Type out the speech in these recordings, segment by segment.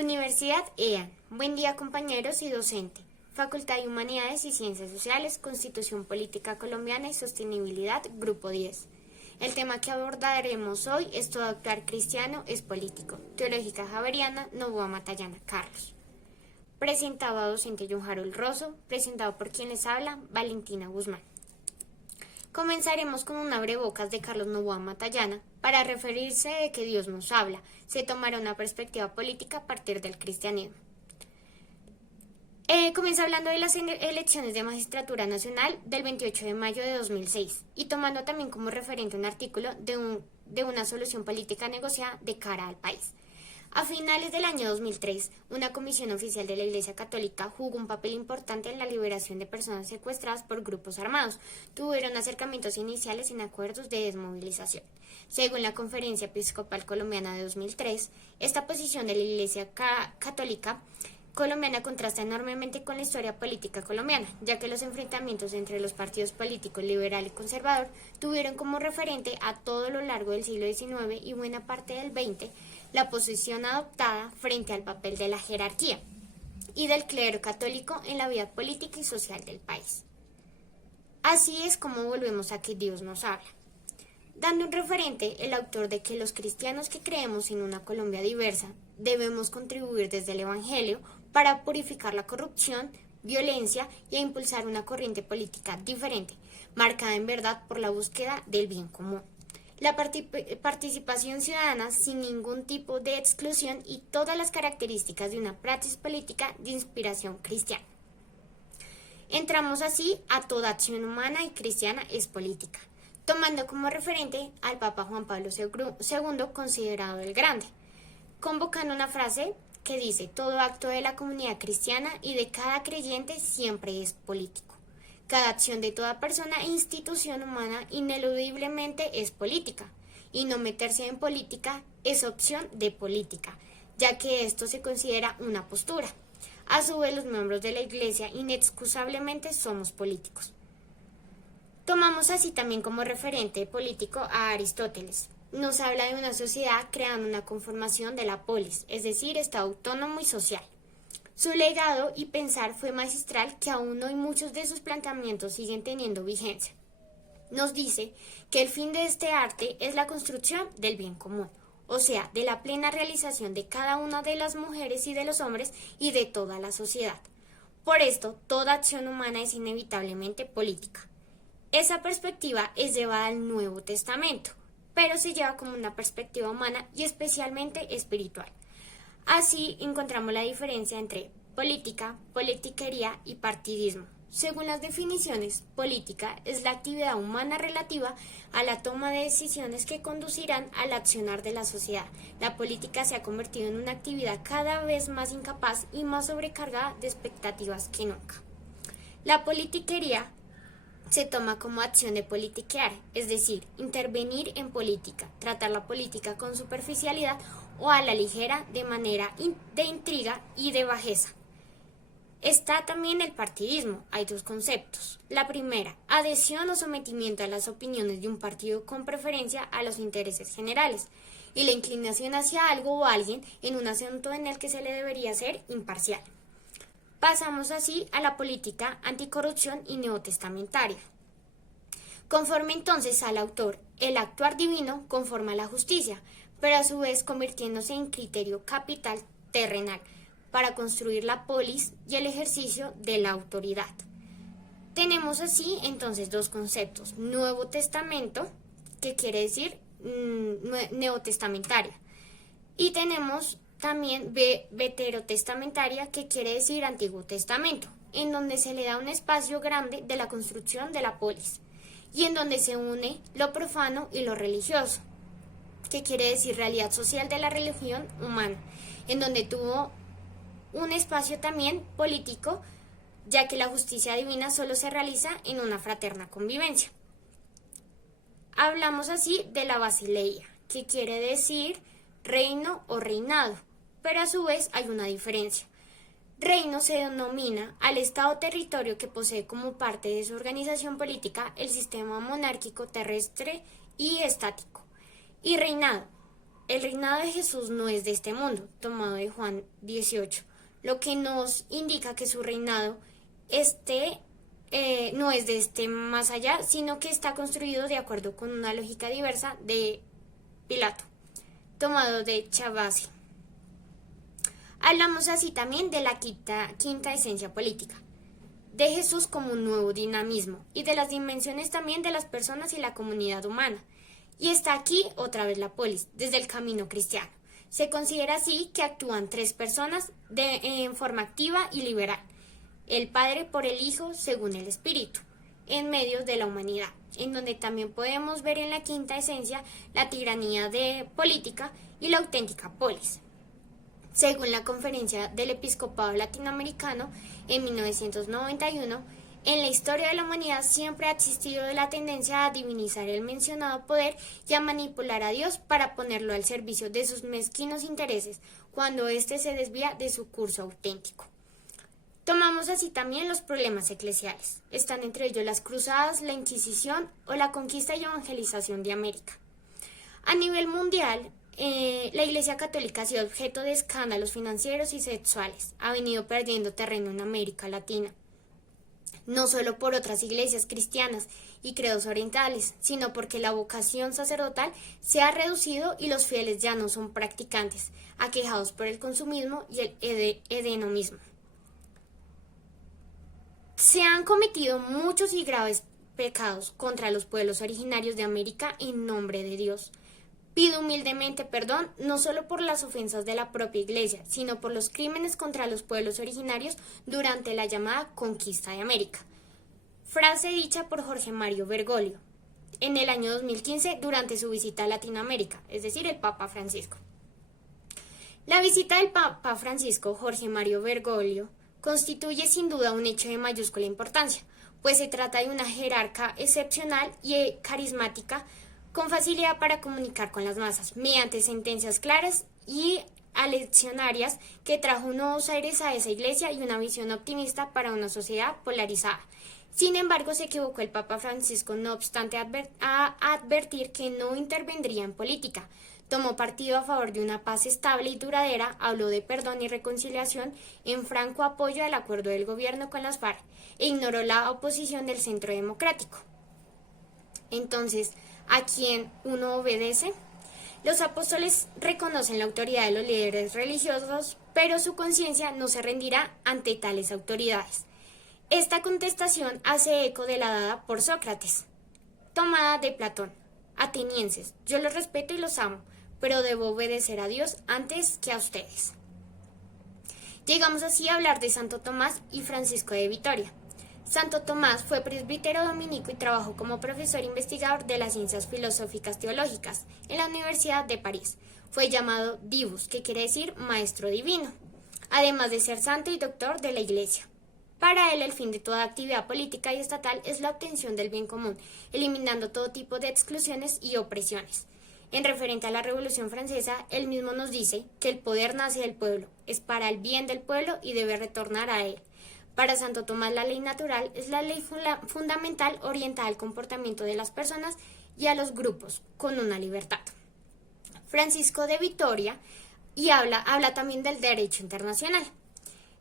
Universidad EAN. Buen día, compañeros y docente. Facultad de Humanidades y Ciencias Sociales, Constitución Política Colombiana y Sostenibilidad, Grupo 10. El tema que abordaremos hoy es todo actuar cristiano es político. Teológica Javeriana, Novoa Matallana, Carlos. Presentado a docente John Harold Rosso, presentado por quien les habla, Valentina Guzmán. Comenzaremos con un abrebocas de Carlos Novoa Matallana para referirse de que Dios nos habla. Se tomará una perspectiva política a partir del cristianismo. Comienza hablando de las elecciones de Magistratura Nacional del 28 de mayo de 2006 y tomando también como referente un artículo de una solución política negociada de cara al país. A finales del año 2003, una comisión oficial de la Iglesia Católica jugó un papel importante en la liberación de personas secuestradas por grupos armados. Tuvieron acercamientos iniciales en acuerdos de desmovilización. Según la Conferencia Episcopal Colombiana de 2003, esta posición de la Iglesia Católica colombiana contrasta enormemente con la historia política colombiana, ya que los enfrentamientos entre los partidos políticos liberal y conservador tuvieron como referente a todo lo largo del siglo XIX y buena parte del XX la posición adoptada frente al papel de la jerarquía y del clero católico en la vida política y social del país. Así es como volvemos a que Dios nos habla. Dando un referente, el autor de que los cristianos que creemos en una Colombia diversa debemos contribuir desde el Evangelio para purificar la corrupción, violencia y a impulsar una corriente política diferente, marcada en verdad por la búsqueda del bien común. La participación ciudadana sin ningún tipo de exclusión y todas las características de una práctica política de inspiración cristiana. Entramos así a toda acción humana y cristiana es política, tomando como referente al Papa Juan Pablo II, considerado el Grande, convocando una frase que dice: todo acto de la comunidad cristiana y de cada creyente siempre es político. Cada acción de toda persona e institución humana ineludiblemente es política, y no meterse en política es opción de política, ya que esto se considera una postura. A su vez, los miembros de la Iglesia inexcusablemente somos políticos. Tomamos así también como referente político a Aristóteles. Nos habla de una sociedad creando una conformación de la polis, es decir, estado autónomo y social. Su legado y pensar fue magistral que aún hoy muchos de sus planteamientos siguen teniendo vigencia. Nos dice que el fin de este arte es la construcción del bien común, o sea, de la plena realización de cada una de las mujeres y de los hombres y de toda la sociedad. Por esto, toda acción humana es inevitablemente política. Esa perspectiva es llevada al Nuevo Testamento, pero se lleva como una perspectiva humana y especialmente espiritual. Así encontramos la diferencia entre política, politiquería y partidismo. Según las definiciones, política es la actividad humana relativa a la toma de decisiones que conducirán al accionar de la sociedad. La política se ha convertido en una actividad cada vez más incapaz y más sobrecargada de expectativas que nunca. La politiquería se toma como acción de politiquear, es decir, intervenir en política, tratar la política con superficialidad o a la ligera de manera de intriga y de bajeza. Está también el partidismo. Hay dos conceptos. La primera, adhesión o sometimiento a las opiniones de un partido con preferencia a los intereses generales, y la inclinación hacia algo o alguien en un asunto en el que se le debería ser imparcial. Pasamos así a la política anticorrupción y neotestamentaria. Conforme entonces al autor, el actuar divino conforma la justicia, pero a su vez convirtiéndose en criterio capital terrenal para construir la polis y el ejercicio de la autoridad. Tenemos así entonces dos conceptos: Nuevo Testamento, que quiere decir neotestamentaria, y tenemos también veterotestamentaria, que quiere decir Antiguo Testamento, en donde se le da un espacio grande de la construcción de la polis, y en donde se une lo profano y lo religioso, que quiere decir realidad social de la religión humana, en donde tuvo un espacio también político, ya que la justicia divina solo se realiza en una fraterna convivencia. Hablamos así de la basileia, que quiere decir reino o reinado, pero a su vez hay una diferencia. Reino se denomina al Estado o territorio que posee como parte de su organización política el sistema monárquico terrestre y estático. Y reinado el reinado de Jesús no es de este mundo, tomado de Juan 18, lo que nos indica que su reinado no es de este más allá, sino que está construido de acuerdo con una lógica diversa de Pilato, tomado de Chavasi. Hablamos así también de la quinta esencia política, de Jesús como un nuevo dinamismo y de las dimensiones también de las personas y la comunidad humana. Y está aquí otra vez la polis, desde el camino cristiano. Se considera así que actúan tres personas en forma activa y liberal. El Padre por el Hijo según el Espíritu, en medio de la humanidad, en donde también podemos ver en la quinta esencia la tiranía de política y la auténtica polis. Según la Conferencia del Episcopado Latinoamericano en 1991, en la historia de la humanidad siempre ha existido la tendencia a divinizar el mencionado poder y a manipular a Dios para ponerlo al servicio de sus mezquinos intereses, cuando éste se desvía de su curso auténtico. Tomamos así también los problemas eclesiales. Están entre ellos las cruzadas, la Inquisición o la conquista y evangelización de América. A nivel mundial, la Iglesia Católica ha sido objeto de escándalos financieros y sexuales. Ha venido perdiendo terreno en América Latina, no solo por otras iglesias cristianas y credos orientales, sino porque la vocación sacerdotal se ha reducido y los fieles ya no son practicantes, aquejados por el consumismo y el hedonimismo. Se han cometido muchos y graves pecados contra los pueblos originarios de América en nombre de Dios. Pido humildemente perdón no solo por las ofensas de la propia Iglesia, sino por los crímenes contra los pueblos originarios durante la llamada Conquista de América. Frase dicha por Jorge Mario Bergoglio en el año 2015 durante su visita a Latinoamérica, es decir, el Papa Francisco. La visita del Papa Francisco, Jorge Mario Bergoglio, constituye sin duda un hecho de mayúscula importancia, pues se trata de una jerarca excepcional y carismática, con facilidad para comunicar con las masas, mediante sentencias claras y aleccionarias que trajo nuevos aires a esa iglesia y una visión optimista para una sociedad polarizada. Sin embargo, se equivocó el Papa Francisco, no obstante advertir que no intervendría en política. Tomó partido a favor de una paz estable y duradera, habló de perdón y reconciliación en franco apoyo al acuerdo del gobierno con las FARC e ignoró la oposición del Centro Democrático. Entonces, ¿a quién uno obedece? Los apóstoles reconocen la autoridad de los líderes religiosos, pero su conciencia no se rendirá ante tales autoridades. Esta contestación hace eco de la dada por Sócrates, tomada de Platón. Atenienses, yo los respeto y los amo, pero debo obedecer a Dios antes que a ustedes. Llegamos así a hablar de Santo Tomás y Francisco de Vitoria. Santo Tomás fue presbítero dominico y trabajó como profesor investigador de las ciencias filosóficas teológicas en la Universidad de París. Fue llamado Divus, que quiere decir maestro divino, además de ser santo y doctor de la Iglesia. Para él, el fin de toda actividad política y estatal es la obtención del bien común, eliminando todo tipo de exclusiones y opresiones. En referente a la Revolución Francesa, él mismo nos dice que el poder nace del pueblo, es para el bien del pueblo y debe retornar a él. Para Santo Tomás, la ley natural es la ley fundamental orientada al comportamiento de las personas y a los grupos, con una libertad. Francisco de Vitoria habla también del derecho internacional.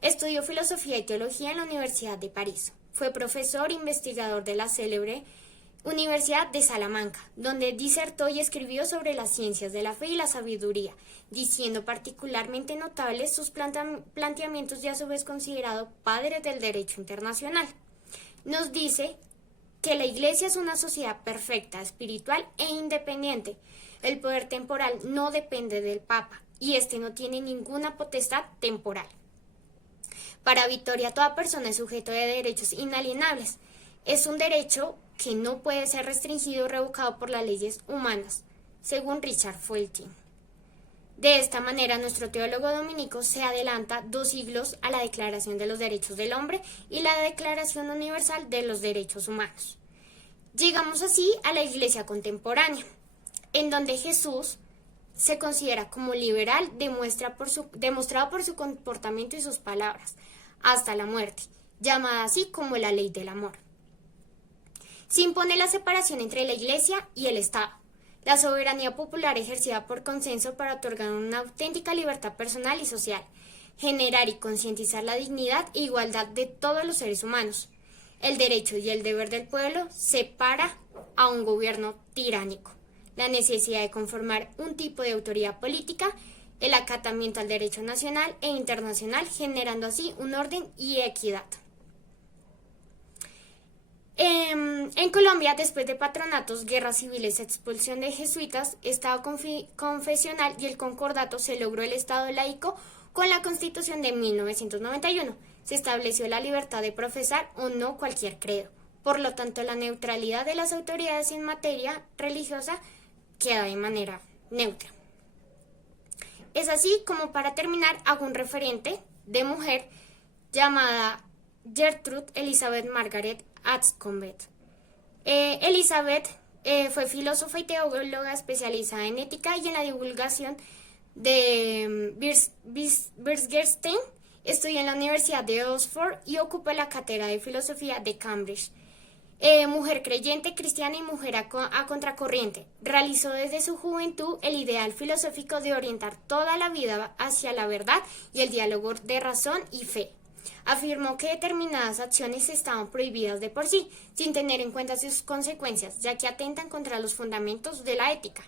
Estudió filosofía y teología en la Universidad de París. Fue profesor e investigador de la célebre Universidad de Salamanca, donde disertó y escribió sobre las ciencias de la fe y la sabiduría, diciendo particularmente notables sus planteamientos y a su vez considerado padre del derecho internacional. Nos dice que la Iglesia es una sociedad perfecta, espiritual e independiente. El poder temporal no depende del Papa y éste no tiene ninguna potestad temporal. Para Vitoria, toda persona es sujeto de derechos inalienables. Es un derecho que no puede ser restringido o revocado por las leyes humanas, según Richard Feltin. De esta manera, nuestro teólogo dominico se adelanta 2 siglos a la Declaración de los Derechos del Hombre y la Declaración Universal de los Derechos Humanos. Llegamos así a la Iglesia contemporánea, en donde Jesús se considera como liberal, demostrado por su comportamiento y sus palabras, hasta la muerte, llamada así como la ley del amor. Se impone la separación entre la Iglesia y el Estado. la soberanía popular ejercida por consenso para otorgar una auténtica libertad personal y social, generar y concientizar la dignidad e igualdad de todos los seres humanos. El derecho y el deber del pueblo separa a un gobierno tiránico, la necesidad de conformar un tipo de autoridad política, el acatamiento al derecho nacional e internacional, generando así un orden y equidad. En Colombia, después de patronatos, guerras civiles, expulsión de jesuitas, Estado confesional y el concordato, se logró el Estado laico con la Constitución de 1991. Se estableció la libertad de profesar o no cualquier credo. Por lo tanto, la neutralidad de las autoridades en materia religiosa queda de manera neutra. Es así como, para terminar, hago un referente de mujer llamada Gertrude Elizabeth Margaret Anscombe. Elizabeth fue filósofa y teóloga especializada en ética y en la divulgación de Wittgenstein. Estudió en la Universidad de Oxford y ocupó la cátedra de filosofía de Cambridge. Mujer creyente, cristiana y mujer a contracorriente. Realizó desde su juventud el ideal filosófico de orientar toda la vida hacia la verdad y el diálogo de razón y fe. Afirmó que determinadas acciones estaban prohibidas de por sí, sin tener en cuenta sus consecuencias, ya que atentan contra los fundamentos de la ética.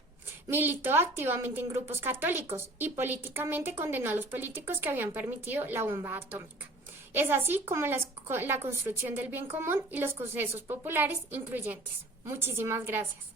Militó activamente en grupos católicos y políticamente condenó a los políticos que habían permitido la bomba atómica. Es así como la construcción del bien común y los consensos populares incluyentes. Muchísimas gracias.